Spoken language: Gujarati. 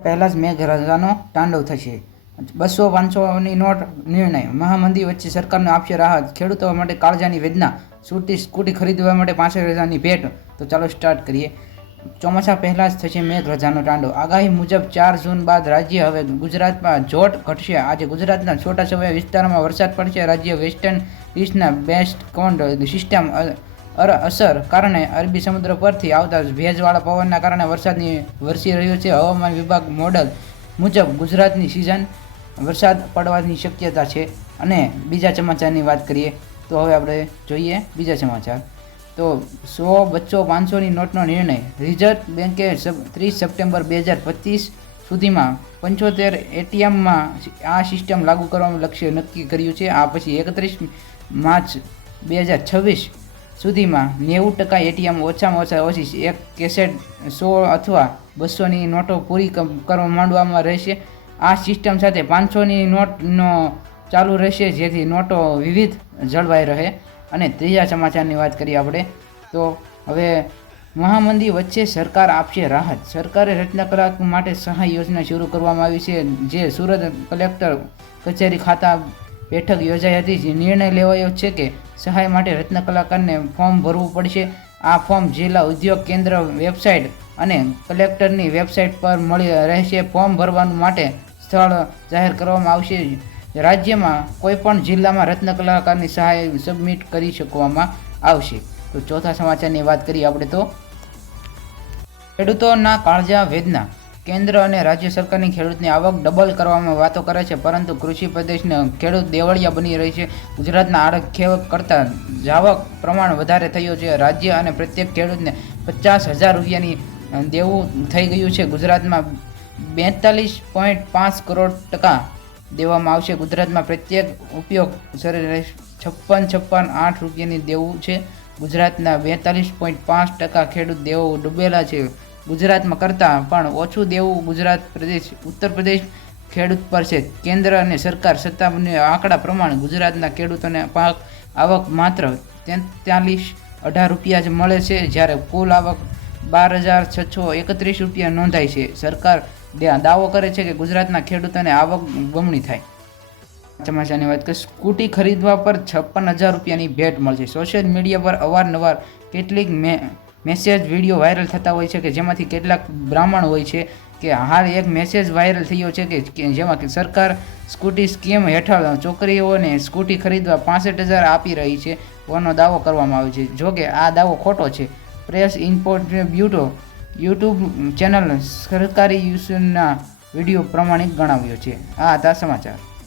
પહેલાં જ મેઘરાજાનો તાંડવ થશે. બસો પાંચસોની નોટ નિર્ણય. મહામંદી વચ્ચે સરકારનો આપશે રાહત. ખેડૂતો માટે કાળજાની વેદના. સ્કૂટી સ્કૂટી ખરીદવા માટે પાંસઠ હજારની ભેટ. તો ચાલો સ્ટાર્ટ કરીએ. ચોમાસા પહેલાં જ થશે મેઘરાજાનો તાંડવ. આગાહી મુજબ ચાર જૂન બાદ રાજ્ય હવે ગુજરાતમાં જોટ ઘટશે. આજે ગુજરાતના છોટા છવાયા વિસ્તારોમાં વરસાદ પડશે. રાજ્ય વેસ્ટર્ન ઇસ્ટના બેસ્ટ કોન્ડ સિસ્ટમ અસર કારણે અરબી સમુદ્ર પરથી આવતા ભેજવાળા પવનના કારણે વરસાદની વરસી રહ્યો છે. હવામાન વિભાગ મોડલ મુજબ ગુજરાતની સિઝન વરસાદ પડવાની શક્યતા છે. અને બીજા સમાચારની વાત કરીએ તો હવે આપણે જોઈએ બીજા સમાચાર. તો સો બચ્ચો પાંચસોની નોટનો નિર્ણય રિઝર્વ બેન્કે ત્રીસ સપ્ટેમ્બર બે હજાર પચીસ સુધીમાં પંચોતેર એટીએમમાં આ સિસ્ટમ લાગુ કરવાનું લક્ષ્ય નક્કી કર્યું છે. આ પછી એકત્રીસ માર્ચ બે હજાર છવ્વીસ સુધીમાં નેવું ટકા એટીએમ ઓછામાં ઓછા ઓછી એક કેસેટ સો અથવા બસોની નોટો પૂરી કરવા માંડવામાં રહેશે. આ સિસ્ટમ સાથે પાંચસોની નોટનો ચાલુ રહેશે, જેથી નોટો વિવિધ જળવાઈ રહે. અને ત્રીજા સમાચારની વાત કરીએ આપણે, તો હવે મહામંદી વચ્ચે સરકાર આપશે રાહત. સરકારે રચના માટે સહાય યોજના શરૂ કરવામાં આવી છે, જે સુરત કલેક્ટર કચેરી ખાતા બેઠક યોજાઈ હતી જે નિર્ણય લેવાયો છે કે સહાય માટે રત્ન કલાકારને ફોર્મ ભરવું પડશે. આ ફોર્મ જિલ્લા ઉદ્યોગ કેન્દ્ર વેબસાઇટ અને કલેક્ટરની વેબસાઇટ પર મળી રહેશે. ફોર્મ ભરવાનું માટે સ્થળ જાહેર કરવામાં આવશે. રાજ્યમાં કોઈપણ જિલ્લામાં રત્ન કલાકારની સહાય સબમિટ કરી શકવામાં આવશે. તો ચોથા સમાચારની વાત કરીએ આપણે તો. ખેડૂતોના કાળજા વેદના કેન્દ્ર અને રાજ્ય સરકારની ખેડૂતની આવક ડબલ કરવામાં વાતો કરે છે, પરંતુ કૃષિ પ્રદેશને ખેડૂત દેવળિયા બની રહી છે. ગુજરાતના આડક ખેવક કરતાં જાવક પ્રમાણ વધારે થયું છે. રાજ્ય અને પ્રત્યેક ખેડૂતને પચાસ હજાર રૂપિયાની દેવું થઈ ગયું છે. ગુજરાતમાં બેતાલીસ પોઈન્ટ પાંચ કરોડ ટકા દેવામાં આવશે. ગુજરાતમાં પ્રત્યેક ઉપયોગ સરેરાશ છપ્પન છપ્પન આઠ રૂપિયાની દેવું છે. ગુજરાતના બેતાલીસ પોઈન્ટ પાંચ ટકા ખેડૂત દેવો ડૂબેલા છે. ગુજરાતમાં કરતાં પણ ઓછું દેવું ગુજરાત પ્રદેશ, ઉત્તર પ્રદેશ ખેડૂત પર છે. કેન્દ્ર અને સરકાર સત્તાના આંકડા પ્રમાણે ગુજરાતના ખેડૂતોને પાક આવક માત્ર તેતાલીસ અઢાર રૂપિયા જ મળે છે, જ્યારે કુલ આવક બાર હજાર છસો એકત્રીસ રૂપિયા નોંધાય છે. સરકાર દાવો કરે છે કે ગુજરાતના ખેડૂતોને આવક બમણી થાય. ચોમાસાની વાત કરીએ, સ્કૂટી ખરીદવા પર છપ્પન હજાર રૂપિયાની ભેટ મળશે. સોશિયલ મીડિયા પર અવારનવાર કેટલીક મે મેસેજ વીડિયો વાયરલ થતા હોય છે કે જેમાંથી કેટલાક બ્રાહ્મણ હોય છે કે હાલ એક મેસેજ વાયરલ થયો છે કે જેમાં કે સરકાર સ્કૂટી સ્કીમ હેઠળ છોકરીઓને સ્કૂટી ખરીદવા પાસઠ હજાર આપી રહી છે. હોવાનો દાવો કરવામાં આવ્યો છે. જો કે આ દાવો ખોટો છે. પ્રેસ ઇમ્પોર્ટ બ્યુટો યુટ્યુબ ચેનલ સરકારી યુસના વીડિયો પ્રમાણિક ગણાવ્યો છે. આ હતા સમાચાર.